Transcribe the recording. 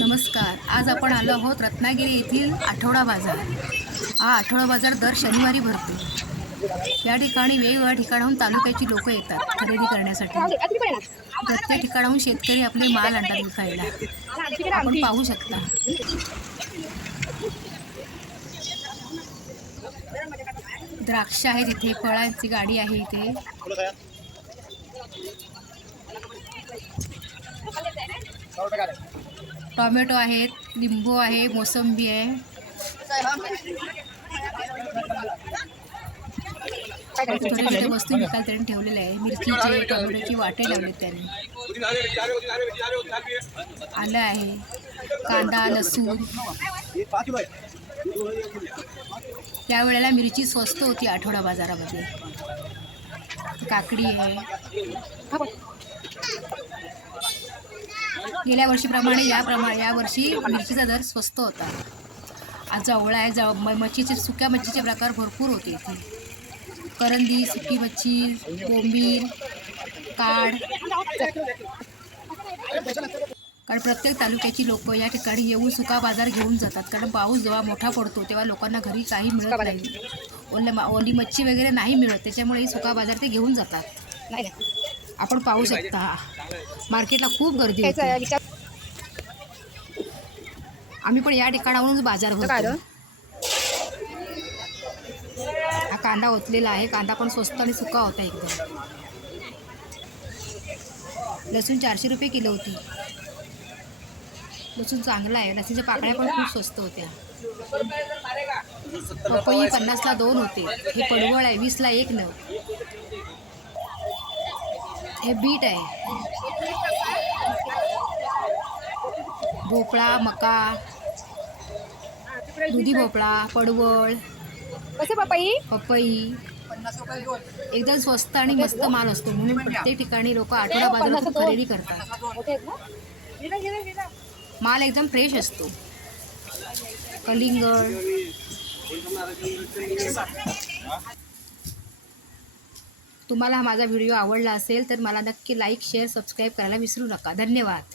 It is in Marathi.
नमस्कार. आज आपण आलो आहोत रत्नागिरी येथील आठवडा बाजार. हा आठवडा बाजार दर शनिवारी भरतो. या ठिकाणी वेगवेगळ्या ठिकाणाहून तालुक्याची लोक येतात खरेदी करण्यासाठी. प्रत्येक ठिकाणाहून शेतकरी आपले माल आणतात विकायला. आपण पाहू शकता. द्राक्ष आहेत इथे, फळांची गाडी आहे इथे. टोमॅटो आहेत, लिंबू आहे, मोसंबी आहे. छोटे छोटे वस्तू विकायला त्यांनी ठेवलेले आहे. मिरचीचे, टोमॅटोची वाटे लावलेत त्यांनी. आलं आहे, कांदा, लसूण. त्यावेळेला मिरची स्वस्त होती आठवडा बाजारामध्ये. काकडी आहे. गेल्या वर्षीप्रमाणे या वर्षी मिरचीचा दर स्वस्त होता. आज जवळा आहे. मच्छीचे, सुक्या मच्छीचे प्रकार भरपूर होते इथे. करंदी, सुकी मच्छी, बोंबील, काड. कारण प्रत्येक तालुक्याची लोक या ठिकाणी येऊन सुका बाजार घेऊन जातात. कारण पाऊस जेव्हा मोठा पडतो तेव्हा लोकांना घरी काही मिळत नाही. ओली मच्छी वगैरे नाही मिळत, त्याच्यामुळे सुका बाजार ते घेऊन जातात. आपण पाहू शकता मार्केटला खूप गर्दी होती. आम्ही पण या ठिकाणावरूनच बाजार भरतो. हा कांदा ओतलेला आहे. कांदा पण स्वस्त आणि सुका होता एकदम. लसूण 400 रुपये किलो होती. लसूण चांगला आहे. लसीच्या पाकळ्या पण खूप स्वस्त होत्या. पपई 50ला 2 होते. हे पडवळ आहे, 20ला 1 नग. हे बीट आहे. भोपळा, मका, दुधी भोपळा, पडवळ. पपई एकदम स्वस्त आणि मस्त माल असतो. म्हणून प्रत्येक ठिकाणी लोक आठवडा बाजारातून खरेदी करतात. माल एकदम फ्रेश असतो. कलिंगड. तुम्हाला हा माझा व्हिडिओ आवडला असेल तर मला नक्की लाईक, शेअर, सबस्क्राईब करायला विसरू नका. धन्यवाद.